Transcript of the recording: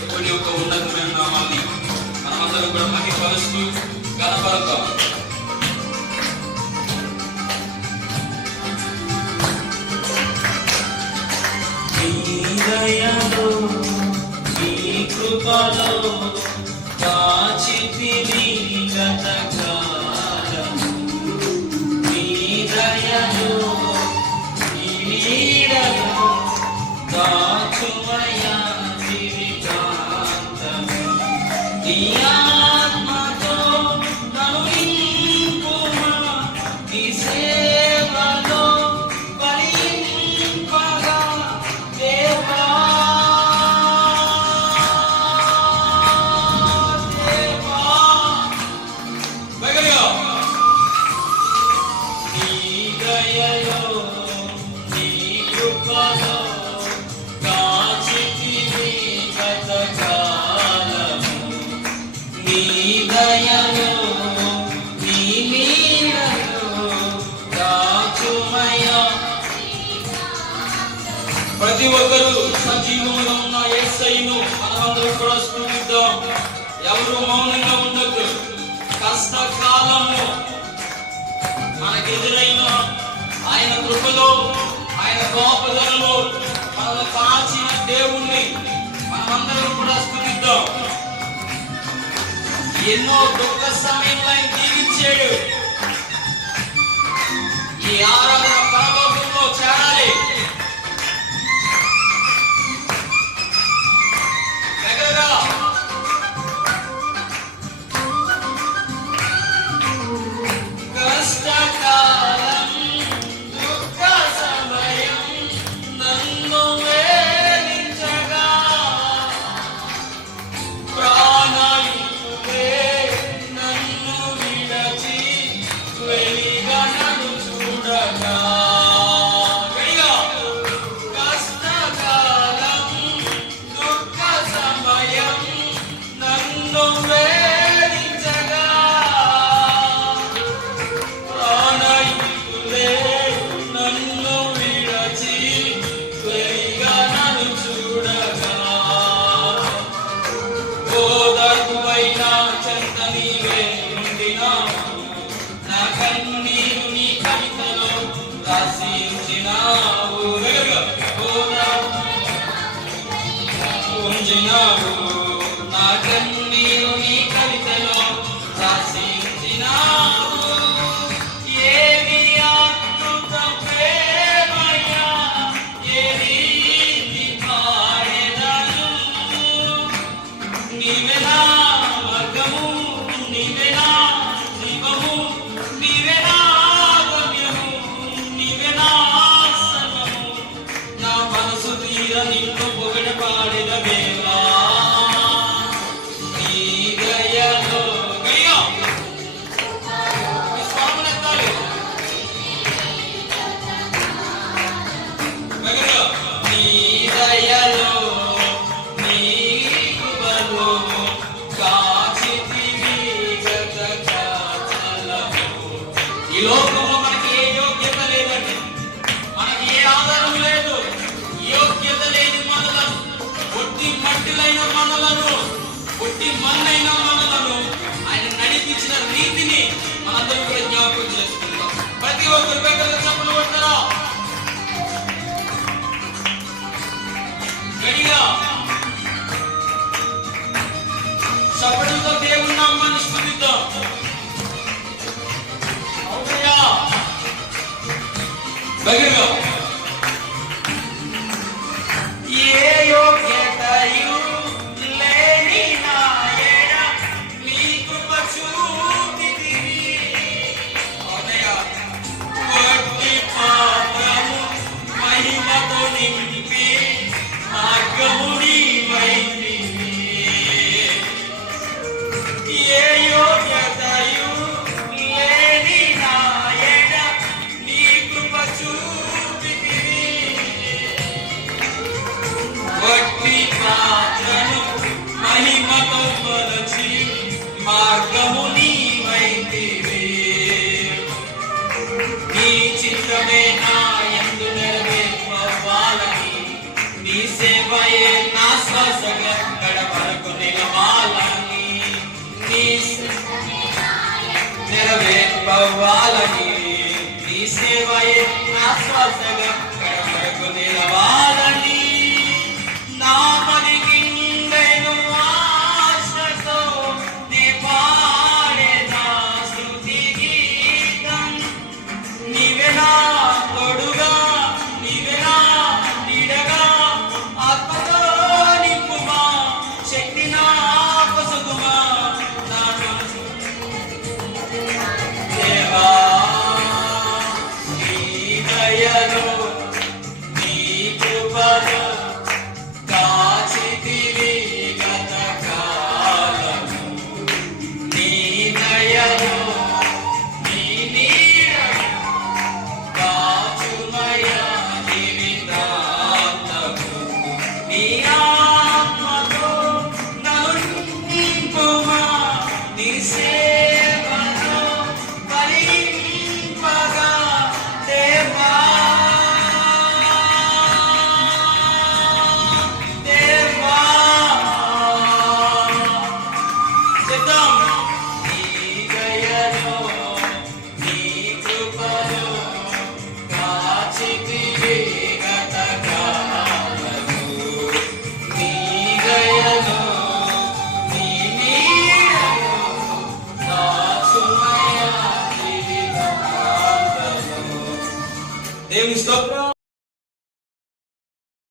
దేవుని యొక్క ఉన్నతమైన నామాన్ని మనమందరం కూడా మహిమపరుస్తూ గణపడతాం. దయలో నీ కృపలో దాచితివి గతకాలము, నీ దయలో నీ నీడలో దాచుమయా జీవితాంతము, నీ ఆత్మతో నన్ను నింపుమా, నీ సేవలో ఫలింపగా దేవా. నీ దయలో నీ కృపలో దాచితివి గతకాలము, నీ దయలో నీ నీడలో దాచుమయా. ప్రతి ఒక్కరూ సజీవంగా ఉన్న యేసయ్యను మనమందరం కూడా స్తుతిద్దాం. ఎవరు మౌనంగా ఉండొద్దు. కష్టకాలము మనకెదురైన ఆయన కృపలో ఆయన గొప్పదనంలో మనల్ని కాచిన దేవుణ్ణి మనమందరం కూడా స్తుతిద్దాం. ఎన్నో దుఃఖ సమయంలో ఆయన దీవించాడు. ఈ ఆరాధన పరలోకంలో చేరాలి. దగ్గరగా కష్టకాలం దుఃఖ సమయం నన్ను వేధించగా, ప్రాణాయులే నన్ను విడచి వెలిగా నన్ను చూడగా. కష్టకాలం దుఃఖ సమయం నన్ను వేధించగా, ప్రాణాయులే నన్ను విడచి వెలిగా నన్ను చూడగా. ఓదార్పువైన చెంత నీవే ఉండినావు, నా కన్నీరు నీ కవితలో రచించినావు. ఉంచినావు, నా కన్నీరు నీ కవితలో రచించినావు. ఏది అద్భుత ప్రేమయ్యా, ఏ రీతి పాడెదను. నీవే నా మార్గము, నీవే నా జీవము, నీవే నా గమ్యము, నీవే నా సర్వము. నా మనసు తీర నిన్ను పొగడ పాడిన దేవా. నీ దయలో గయ్యా ఈ స్వాములెత్తాలి. దగ్గరగా నీ దయలో నీ కృపలో కాచితివి గతకాలము. ఈ లోకంలో మనకి ఏ యోగ్యత లేదండి. మనకి ఏ ఆధారం లేదు. యోగ్యత లేని మనలను, ఒట్టి మట్టిలైన మనలను, ఒట్టి మన్నైన మనలను ఆయన నడిపించిన రీతిని మనందరం కూడా జ్ఞాపకం చేసుకుంటాం. ప్రతి ఒక్కరు దగ్గర చప్పలు కొడతారా గడిగా చప్పటితో దేవుని నామాన్ని స్తుతిద్దాం. అవునయ్యా దగ్గరగా. ఏ యోగ్యతయు లేని నా ఎడ నీ కృప చూపితివి. అవునయ్యా వట్టి పాత్రము మహిమతో నింపి మార్గము నీవైతివి. ఏ యోగ్యతయు లేని నా ఎడ నీ కృప చూపి అక్కడ వరకు నిలవాలని నీ నెరవేర్పవ్వాలని నీ సేవయే నా శ్వాసగా